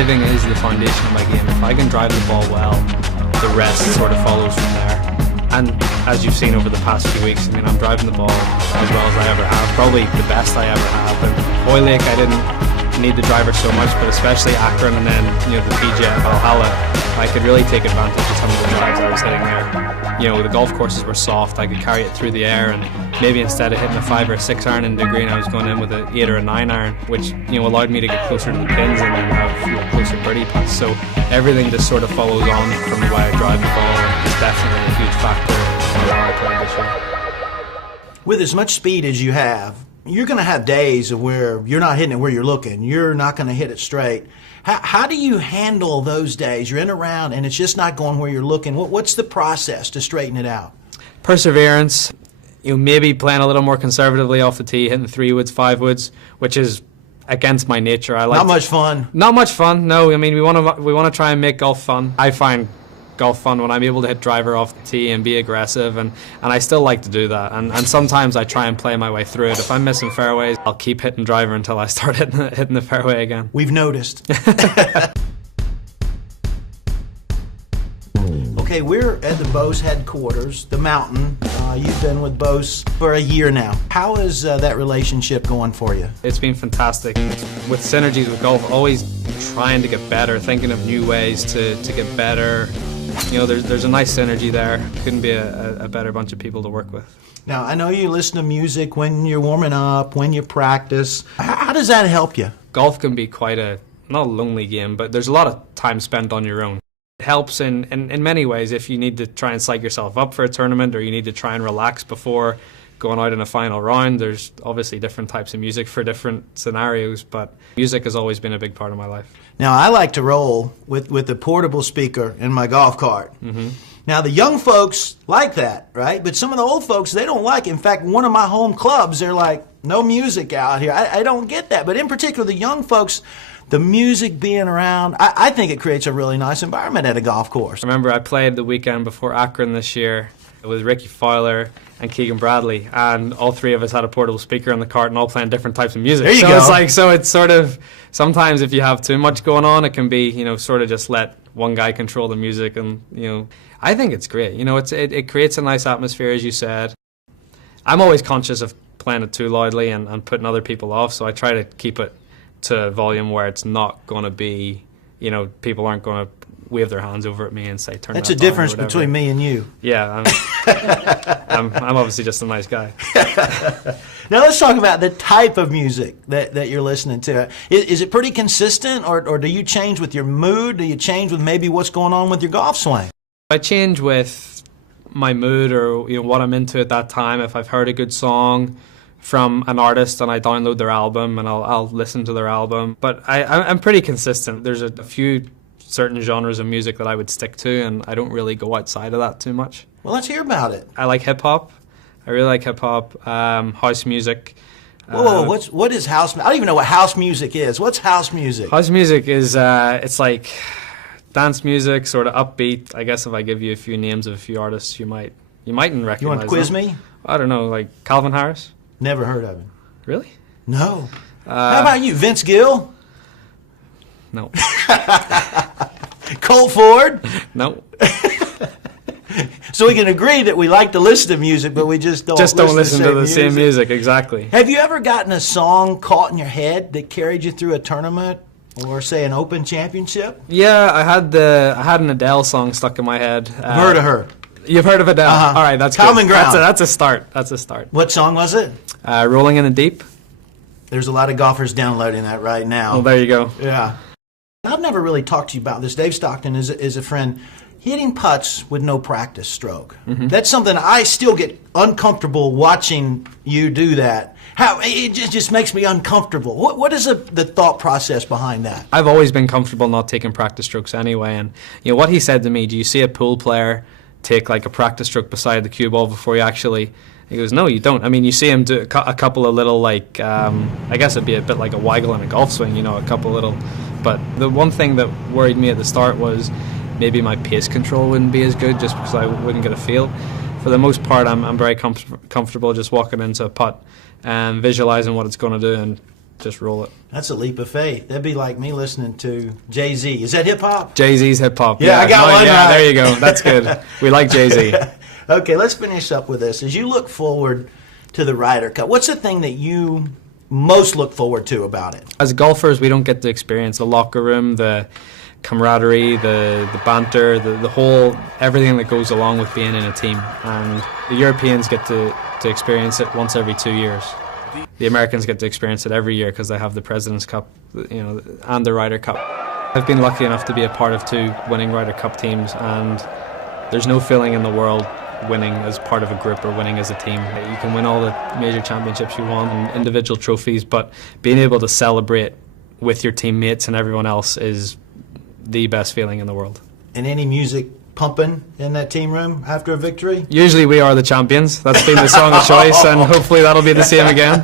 driving is the foundation of my game. If I can drive the ball well, the rest sort of follows from there. And as you've seen over the past few weeks, I mean, I'm driving the ball as well as I ever have, probably the best I ever have. And Hoylake, I didn't need the driver so much, but especially Akron and then, you know, the PGA at Valhalla, I could really take advantage of some of the drives I was hitting there. You know, the golf courses were soft, I could carry it through the air, and maybe instead of hitting a 5 or 6 iron in the green, I was going in with an 8 or a 9 iron, which, you know, allowed me to get closer to the pins and then have, you know, closer birdie putts. So everything just sort of follows on from the way I drive the ball, and it's definitely a huge factor in how I play this year. With as much speed as you have, you're going to have days of where you're not hitting it where you're looking. You're not going to hit it straight. How do you handle those days? You're in a round and it's just not going where you're looking. What's the process to straighten it out? Perseverance. You know, maybe playing a little more conservatively off the tee, hitting 3 woods, 5 woods, which is against my nature. I like not much fun. Not much fun. No, I mean we want to try and make golf fun. I find golf fun when I'm able to hit driver off the tee and be aggressive, and I still like to do that, and sometimes I try and play my way through it. If I'm missing fairways, I'll keep hitting driver until I start hitting the fairway again. We've noticed. Okay, we're at the Bose headquarters, the mountain. You've been with Bose for a year now. How is that relationship going for you? It's been fantastic. With synergies with golf, always trying to get better, thinking of new ways to get better. You know, there's a nice synergy there. Couldn't be a better bunch of people to work with. Now, I know you listen to music when you're warming up, when you practice. How does that help you? Golf can be quite not a lonely game, but there's a lot of time spent on your own. It helps in many ways if you need to try and psych yourself up for a tournament, or you need to try and relax before going out in a final round. There's obviously different types of music for different scenarios, but music has always been a big part of my life. Now, I like to roll with a portable speaker in my golf cart. Mm-hmm. Now, the young folks like that, right? But some of the old folks, they don't like it. In fact, one of my home clubs, they're like, no music out here. I don't get that. But in particular, the young folks, the music being around, I think it creates a really nice environment at a golf course. I remember I played the weekend before Akron this year with Ricky Fowler and Keegan Bradley, and all 3 of us had a portable speaker in the cart and all playing different types of music. There you go. So it's sort of, sometimes if you have too much going on, it can be, you know, sort of just let one guy control the music, and, you know, I think it's great. You know, it creates a nice atmosphere, as you said. I'm always conscious of playing it too loudly and putting other people off, so I try to keep it to a volume where it's not going to be, you know, people aren't going to wave their hands over at me and say, turn that down. That's a difference between me and you. Yeah, I'm obviously just a nice guy. Now let's talk about the type of music that you're listening to. Is it pretty consistent, or do you change with your mood? Do you change with maybe what's going on with your golf swing? I change with my mood, or, you know, what I'm into at that time. If I've heard a good song from an artist and I download their album, and I'll listen to their album. But I'm pretty consistent. There's a few certain genres of music that I would stick to, and I don't really go outside of that too much. Well, let's hear about it. I like hip-hop. I really like hip-hop, house music. Whoa, what is house? I don't even know what house music is. What's house music? House music is, it's like dance music, sort of upbeat. I guess if I give you a few names of a few artists, you mightn't recognize. You want to quiz me? I don't know, like Calvin Harris? Never heard of him. Really? No. How about you, Vince Gill? No. Colt Ford? No. So we can agree that we like to listen to music, but we just don't listen to the same music. Exactly. Have you ever gotten a song caught in your head that carried you through a tournament, or say an Open championship? Yeah, I had an Adele song stuck in my head. I've heard of her. You've heard of Adele? Uh-huh. All right, that's Common good. ground. That's a start. That's a start. What song was it? Rolling in the Deep. There's a lot of golfers downloading that right now. Well, there you go. Yeah. I've never really talked to you about this. Dave Stockton is a friend. Hitting putts with no practice stroke. Mm-hmm. That's something I still get uncomfortable watching you do that. It just makes me uncomfortable. What is the thought process behind that? I've always been comfortable not taking practice strokes anyway. And you know what he said to me, do you see a pool player take like a practice stroke beside the cue ball before you actually... He goes, no, you don't. I mean, you see him do a couple of little, like, I guess it'd be a bit like a waggle in a golf swing, you know, a couple little... But the one thing that worried me at the start was maybe my pace control wouldn't be as good just because I wouldn't get a feel. For the most part, I'm very comfortable just walking into a putt and visualizing what it's going to do and just roll it. That's a leap of faith. That'd be like me listening to Jay-Z. Is that hip-hop? Jay-Z's hip-hop. Yeah, I got one Yeah, right. there you go. That's good. We like Jay-Z. Okay, let's finish up with this. As you look forward to the Ryder Cup, what's the thing that you most look forward to about it? As golfers, we don't get to experience the locker room, the camaraderie, the banter, the whole, everything that goes along with being in a team. And the Europeans get to experience it once every 2 years. The Americans get to experience it every year because they have the President's Cup, and the Ryder Cup. I've been lucky enough to be a part of 2 winning Ryder Cup teams, and there's no feeling in the world winning as part of a group or winning as a team. You can win all the major championships you want and individual trophies, but being able to celebrate with your teammates and everyone else is the best feeling in the world. And any music pumping in that team room after a victory? Usually we are the champions. That's been the song of choice, and hopefully that'll be the same again.